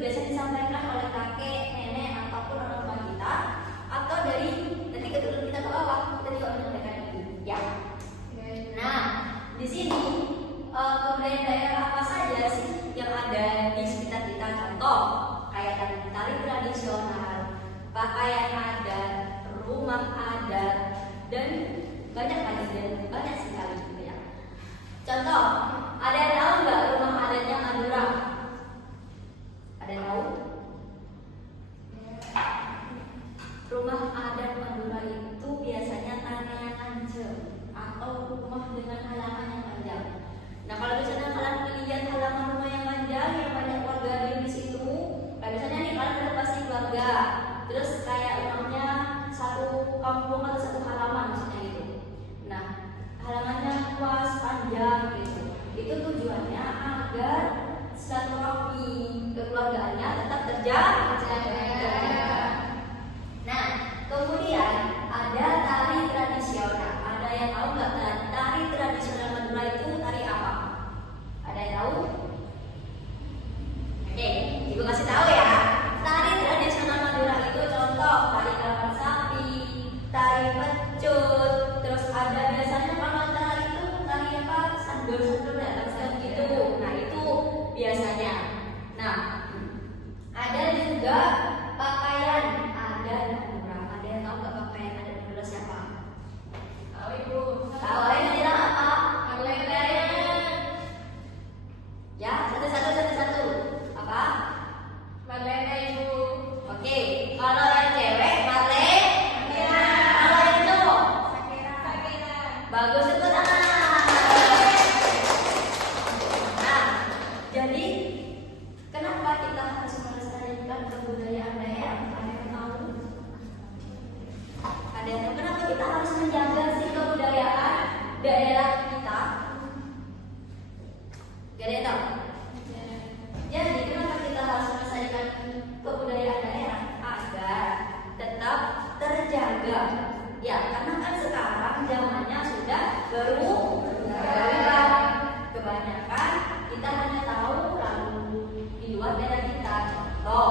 biasanya disampaikan oleh kakek, nenek, ataupun orang tua kita, atau dari nanti keturunan kita ke bawah kita juga menyampaikan itu, ya. Nah, di sini kebudayaan daerah apa saja sih yang ada di sekitar kita? Contoh kayak tari tradisional, pakaian adat, rumah adat, dan banyak sekali gitu ya. Contoh, ada yang tahu nggak rumah adatnya Madura? Ada yang tahu? Rumah adat Madura itu biasanya tanah ance atau rumah dengan halaman yang panjang. Nah, kalau misalnya kalian melihat halaman rumah yang panjang yang banyak warga di situ, kayak misalnya nih kalian ada pasti keluarga, terus kayak rumahnya satu kampung atau satu halaman maksudnya gitu. Nah, halamannya luas panjang gitu. Itu tujuannya agar silaturahmi kekeluargaannya tetap terjaga. Nah, kemudian ada tari tradisional. Ada yang tahu nggak tari tradisional Madura itu tari apa? Ada yang tahu? Oke, ibu kasih tahu ya. Tari tradisional Madura itu contoh tari karapan sapi, tari pecut, terus ada biasanya kalau tari itu tari apa? Sandal gitu. Nah, itu biasanya. Nah, ada juga pakaian adat Madura. Ada yang tahu nggak pakaian adat Madura siapa? Tahu ibu. Tahu yang bilang apa? Ya, satu. Apa? Marlena ibu. Oke, kalau yang cewek Marle. Ya. Kalau yang cowok? Sakira. Bagus itu tangan. Nah, jadi kenapa kita harus melestarikan kebudayaan daerah? Ada yang tahu? Ada yang tahu kenapa kita harus menjaga sih kebudayaan daerah kita? Gak ada yang tahu? Jadi kenapa kita harus melestarikan kebudayaan daerah? Agar tetap terjaga. Ya, karena kan sekarang zamannya sudah berubah. Kebanyakan kita hanya tahu lagu di luar daerah kita. Contoh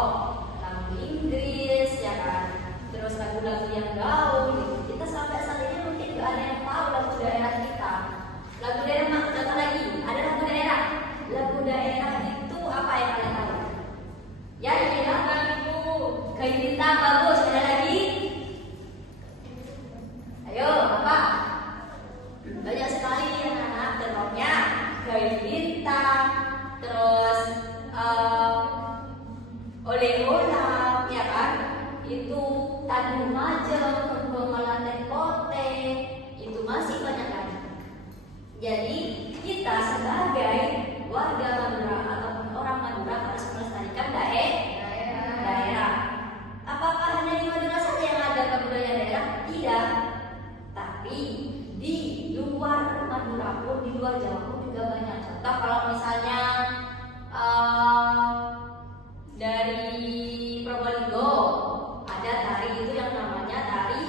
lagu Inggris, ya kan? Terus lagu-lagu yang gaul gitu. Kita sampai saat ini mungkin gak ada yang tahu lagu daerah kita. Lagu daerah contoh lagi, ada lagu daerah. Lagu daerah itu apa yang kalian tahu? Ya, ini lagu Kayu Bintang bagus. Ada lagi? Ayo, apa? Banyak sekali anak-anak contohnya Kayu Bintang, terus Oleh-olah, ya kan? Itu Tandu Majeng, Kembang Melantai Kote, itu masih banyak lagi. Jadi kita sebagai warga Madura ataupun orang Madura harus melestarikan daerah. Apakah hanya di Madura saja yang ada kebudayaan daerah? Tidak. Tapi di luar Madura pun, di luar Jawa pun juga banyak. Contoh kalau misalnya dari Probolinggo ada tari itu yang namanya tari.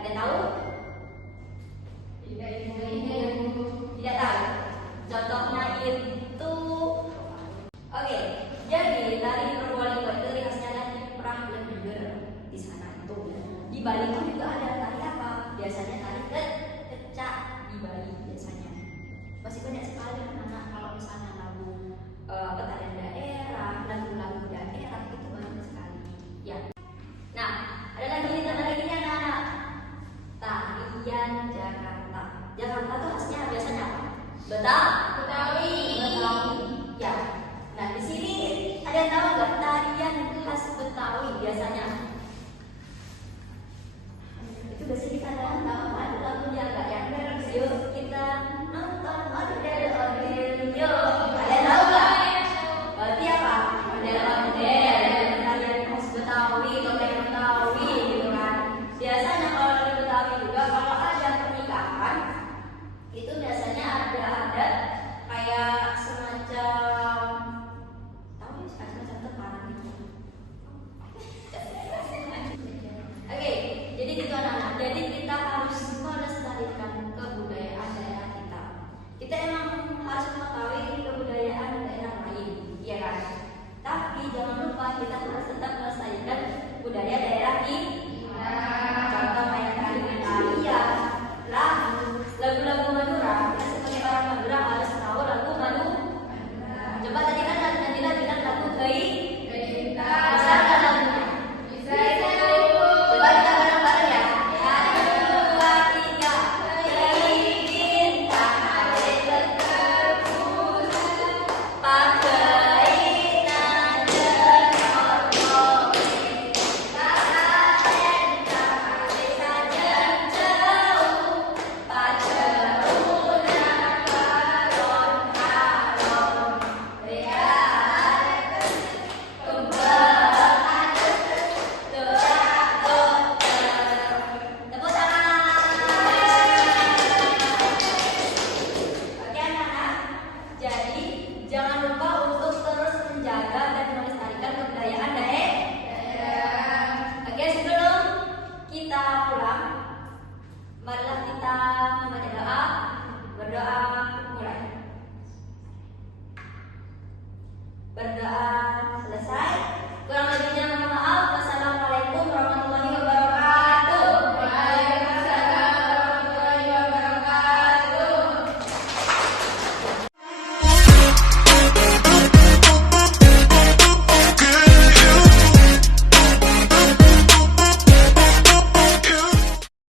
Ada tahu? Tidak tahu. Contohnya itu, oke. Jadi tari Probolinggo itu khasnya ada di perang Leger di sana itu. Di Bali pun juga ada tari apa? Biasanya tari kecak di Bali biasanya. Masih banyak sekali anak-anak kalau misalnya lagu petarian daerah, lagu-lagu daerah itu banyak sekali. Ya. Nah, ada lagi anak-anak. Tarian Jakarta. Jakarta tuh khasnya biasanya apa? Betawi. Ya. Nah, di sini ada yang tahu nggak tarian khas Betawi biasanya